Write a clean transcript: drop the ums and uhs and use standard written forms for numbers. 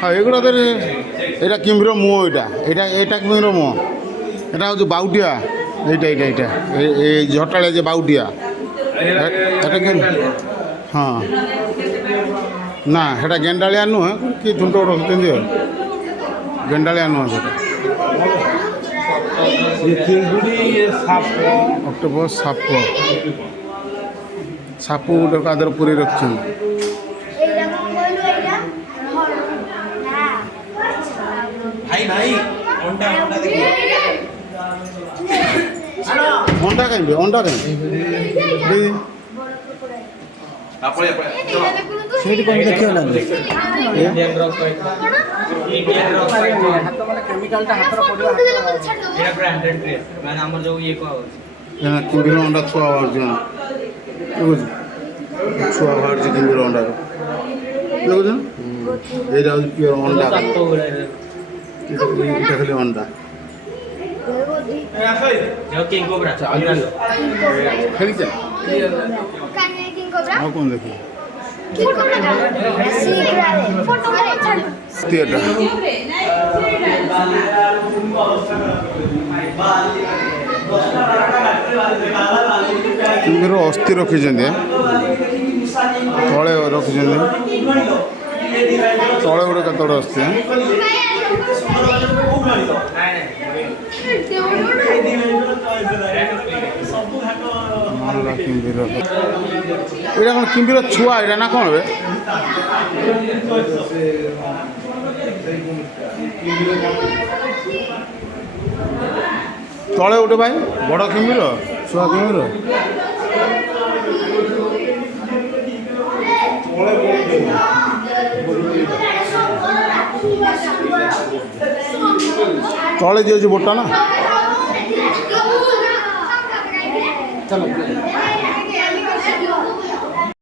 হ্যাঁ এগুলো তো এটা কিম্ভীর মুহ এটা এটা কিম্ভীর মুহ এটা হচ্ছে বাউটিয়া এইটা এই ঝটাড়িয়া যে বাউটিয়া এটা কি হ্যাঁ না সেটা গেন্ডাଳିଆ ନୁହେଁ କି ଝୁଣ୍ଟ ରଖୁଛନ୍ତି ଆଉ ଗେଣ୍ଡାଳିଆ ନୁହେଁ ସେଟା ଅକ୍ଟୋପସ୍ ସାପ ଗୋଟେ କାଦରେ ପୁରୀ ରଖିଛନ୍ତି। ଅଣ୍ଡା କାହିଁକି ସେଇଠି କ'ଣ ଦେଖିବା ଲାଗି କୁମ୍ଭୀର ଅଣ୍ଡା ଛୁଆ ବାହାରୁଛି ଦେଖୁଛି ଛୁଆ ବାହାରୁଛି କୁମ୍ଭୀର ଅଣ୍ଡାର ଦେଖୁଛ ଏଇଟା ହେଉଛି ପିଓର ଅଣ୍ଡା ଏଇଟା ଖାଲି ଅଣ୍ଡା ଖେଳିଛ ଆଉ କ'ଣ ଦେଖିବ କୁମ୍ଭୀର ଅସ୍ଥି ରଖିଛନ୍ତି ତଳେ ରଖିଛନ୍ତି ତଳେ ଗୋଟେ କେତେବେଳେ ଅସ୍ଥି କୁମ୍ଭୀର ଏଇଟା କ'ଣ କୁମ୍ଭୀର ଛୁଆ ଏଇଟା ନା କ'ଣ ଏବେ ତଳେ ଗୋଟେ ଭାଇ ବଡ଼ କୁମ୍ଭୀର ଛୁଆ କୁମ୍ଭୀର ତଳେ ଯିଏ ଅଛି ବୋଟା ନା